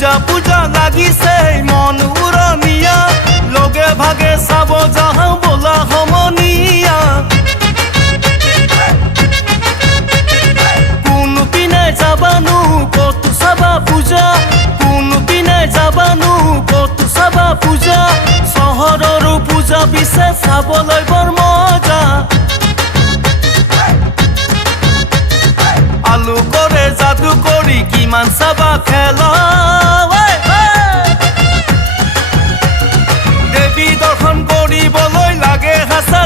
পূজা পূজা লাগিছে মন উৰণীয়া লগে ভাগে চাব যাওঁ বোলা সমনীয়া কোনপিনে যাবানো কত চাবা পূজা কোনপিনে যাবানো কত চাবা পূজা চহৰৰো পূজা পিছে চাবলৈ বৰ মজা আলু কৰে যাদু কৰি কিমান চাবা খেলা দেৱী দৰ্শন কৰিবলৈ লাগে হাঁচা